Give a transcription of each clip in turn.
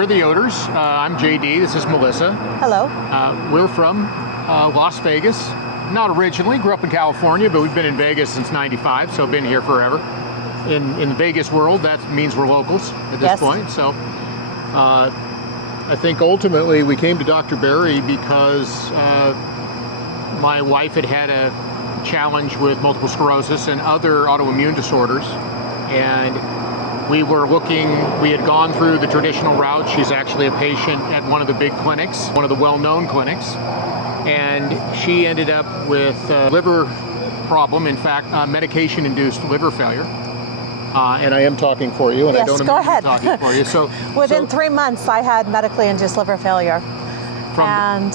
we're the Yoders. I'm JD. This is Melissa. Hello. We're from Las Vegas. Not originally, grew up in California, but we've been in Vegas since '95, so been here forever. In the Vegas world, that means we're locals at this point. So I think ultimately we came to Dr. Berry because my wife had had a challenge with multiple sclerosis and other autoimmune disorders, and we had gone through the traditional route. She's actually a patient at one of the big clinics, one of the well-known clinics, and she ended up with a liver problem, in fact, medication-induced liver failure. And I am talking for you, and yes, I don't go ahead. talking for you. So within 3 months, I had medically induced liver failure, and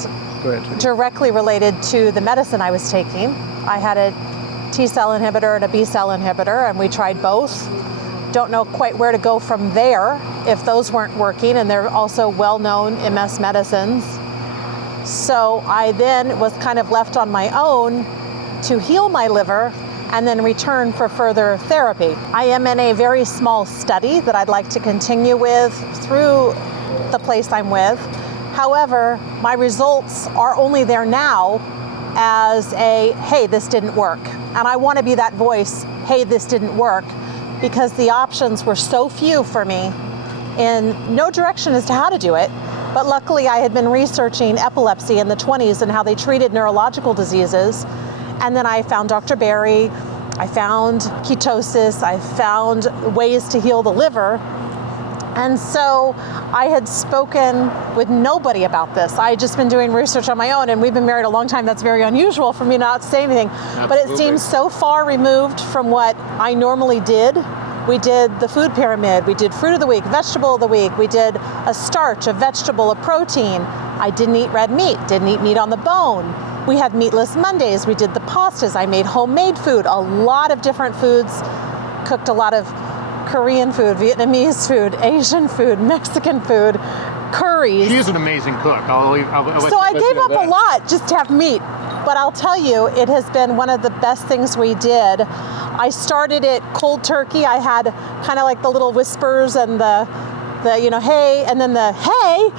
directly related to the medicine I was taking. I had a T-cell inhibitor and a B-cell inhibitor, and we tried both. Don't know quite where to go from there if those weren't working, and they're also well-known MS medicines. So I then was kind of left on my own to heal my liver and then return for further therapy. I am in a very small study that I'd like to continue with through the place I'm with. However, my results are only there now as a, hey, this didn't work. And I want to be that voice, hey, this didn't work, because the options were so few for me in no direction as to how to do it. But luckily I had been researching epilepsy in the 20s and how they treated neurological diseases. And then I found Dr. Berry, I found ketosis, I found ways to heal the liver. And so I had spoken with nobody about this. I had just been doing research on my own, and we've been married a long time. That's very unusual for me not to say anything. Absolutely. But it seems so far removed from what I normally did. We did the food pyramid, we did fruit of the week, vegetable of the week, we did a starch, a vegetable, a protein. I didn't eat red meat, didn't eat meat on the bone. We had meatless Mondays, we did the pastas, I made homemade food, a lot of different foods, cooked a lot of Korean food, Vietnamese food, Asian food, Mexican food, curries. She is an amazing cook. So I gave up a lot just to have meat, but I'll tell you, it has been one of the best things we did. I started it cold turkey. I had kind of like the little whispers and the hey, and then the hey,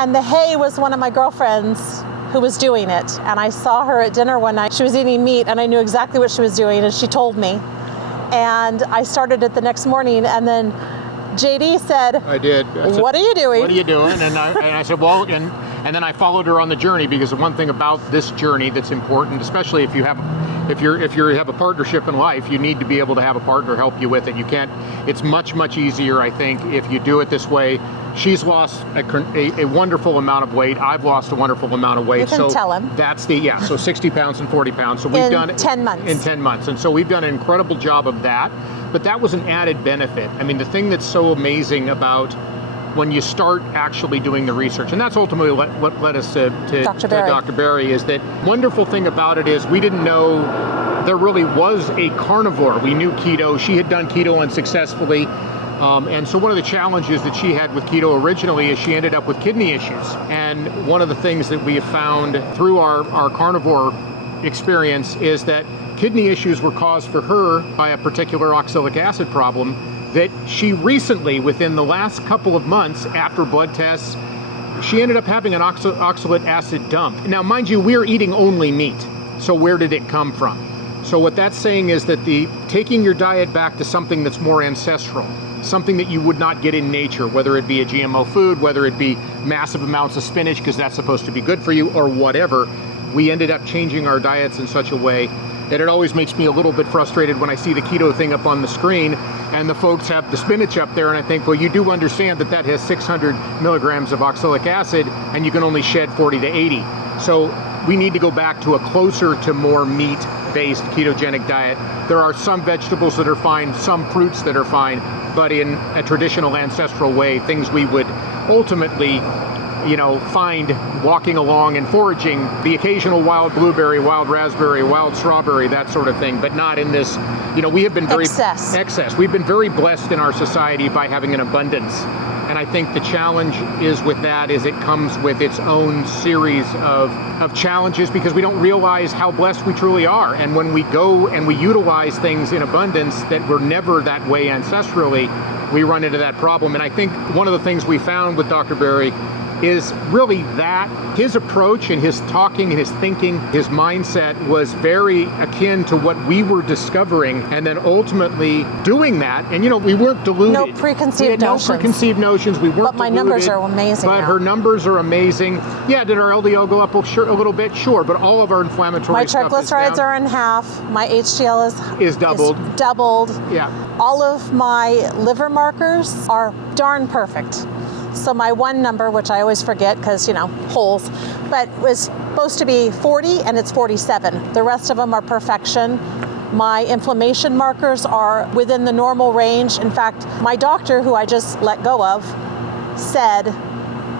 and the hey was one of my girlfriends who was doing it. And I saw her at dinner one night. She was eating meat, and I knew exactly what she was doing, and she told me. And I started it the next morning, and then JD said, I did. What are you doing? What are you doing? And I said, well, and then I followed her on the journey, because the one thing about this journey that's important, especially if you have a partnership in life, you need to be able to have a partner help you with it. You can't. It's much easier, I think, if you do it this way. She's lost a wonderful amount of weight. I've lost a wonderful amount of weight. You can tell him. That's so 60 pounds and 40 pounds. So we've done 10 months. In 10 months. And so we've done an incredible job of that. But that was an added benefit. I mean, the thing that's so amazing about when you start actually doing the research, and that's ultimately what led us to Dr. Berry, is that wonderful thing about it is we didn't know there really was a carnivore. We knew keto. She had done keto unsuccessfully. And so one of the challenges that she had with keto originally is she ended up with kidney issues. And one of the things that we have found through our carnivore experience is that kidney issues were caused for her by a particular oxalic acid problem that she recently, within the last couple of months after blood tests, she ended up having an oxalic acid dump. Now, mind you, we're eating only meat. So where did it come from? So what that's saying is that taking your diet back to something that's more ancestral, something that you would not get in nature, whether it be a GMO food, whether it be massive amounts of spinach because that's supposed to be good for you, or whatever, we ended up changing our diets in such a way that it always makes me a little bit frustrated when I see the keto thing up on the screen and the folks have the spinach up there, and I think, well, you do understand that has 600 milligrams of oxalic acid and you can only shed 40 to 80. So we need to go back to a closer to more meat-based ketogenic diet. There are some vegetables that are fine, some fruits that are fine, but in a traditional ancestral way, things we would ultimately find walking along and foraging, the occasional wild blueberry, wild raspberry, wild strawberry, that sort of thing, but not in this, we have been very excess. We've been very blessed in our society by having an abundance. And I think the challenge is with that is it comes with its own series of challenges because we don't realize how blessed we truly are. And when we go and we utilize things in abundance that were never that way ancestrally, we run into that problem. And I think one of the things we found with Dr. Berry is really that his approach and his talking and his thinking, his mindset was very akin to what we were discovering, and then ultimately doing that. And we weren't deluded. No preconceived notions. No preconceived notions. We weren't But my deluded, numbers are amazing But now. her numbers are amazing. Yeah, did our LDL go up a little bit? Sure, but all of our inflammatory stuff is My triglycerides down. are in half. My HDL is doubled. Yeah. All of my liver markers are darn perfect. So my one number, which I always forget because, holes, but was supposed to be 40 and it's 47. The rest of them are perfection. My inflammation markers are within the normal range. In fact, my doctor, who I just let go of,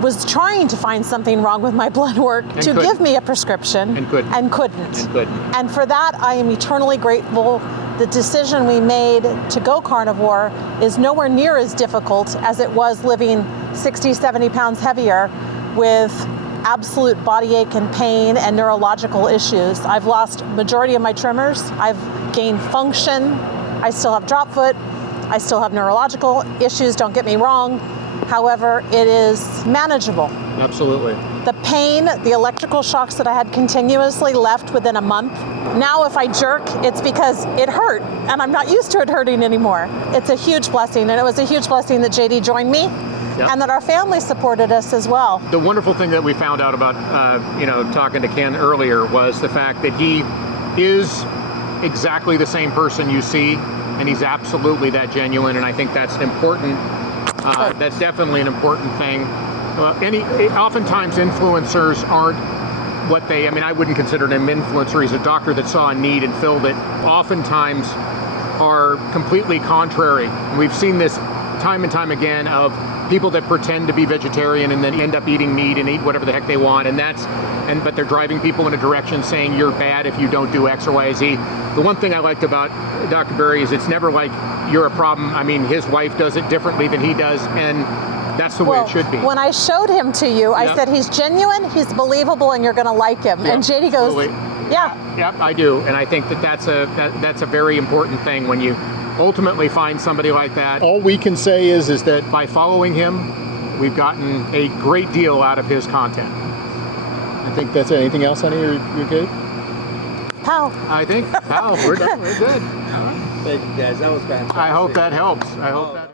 was trying to find something wrong with my blood work to give me a prescription and couldn't. And for that, I am eternally grateful. The decision we made to go carnivore is nowhere near as difficult as it was living 60, 70 pounds heavier with absolute body ache and pain and neurological issues. I've lost majority of my tremors. I've gained function. I still have drop foot. I still have neurological issues, don't get me wrong. However, it is manageable. Absolutely. The pain, the electrical shocks that I had continuously left within a month. Now if I jerk, it's because it hurt and I'm not used to it hurting anymore. It's a huge blessing, and it was a huge blessing that JD joined me and that our family supported us as well. The wonderful thing that we found out about, talking to Ken earlier was the fact that he is exactly the same person you see, and he's absolutely that genuine, and I think that's an important, that's definitely an important thing. Oftentimes influencers aren't what they, I wouldn't consider him an influencer. He's a doctor that saw a need and filled it. Oftentimes are completely contrary. And we've seen this time and time again of people that pretend to be vegetarian and then end up eating meat and eat whatever the heck they want, but they're driving people in a direction saying you're bad if you don't do X or Y, Z. The one thing I liked about Dr. Berry is it's never like you're a problem. His wife does it differently than he does, and that's the way it should be. When I showed him to you, I said he's genuine, he's believable, and you're going to like him. And JD goes, yeah, I do, and I think that's a very important thing when you ultimately find somebody like that. All we can say is that by following him, we've gotten a great deal out of his content. I think that's it. Anything else, honey? You're good? Pow. I think, we're done. We're good. All right. Thank you, guys. That was fantastic. I hope that helps. I hope that.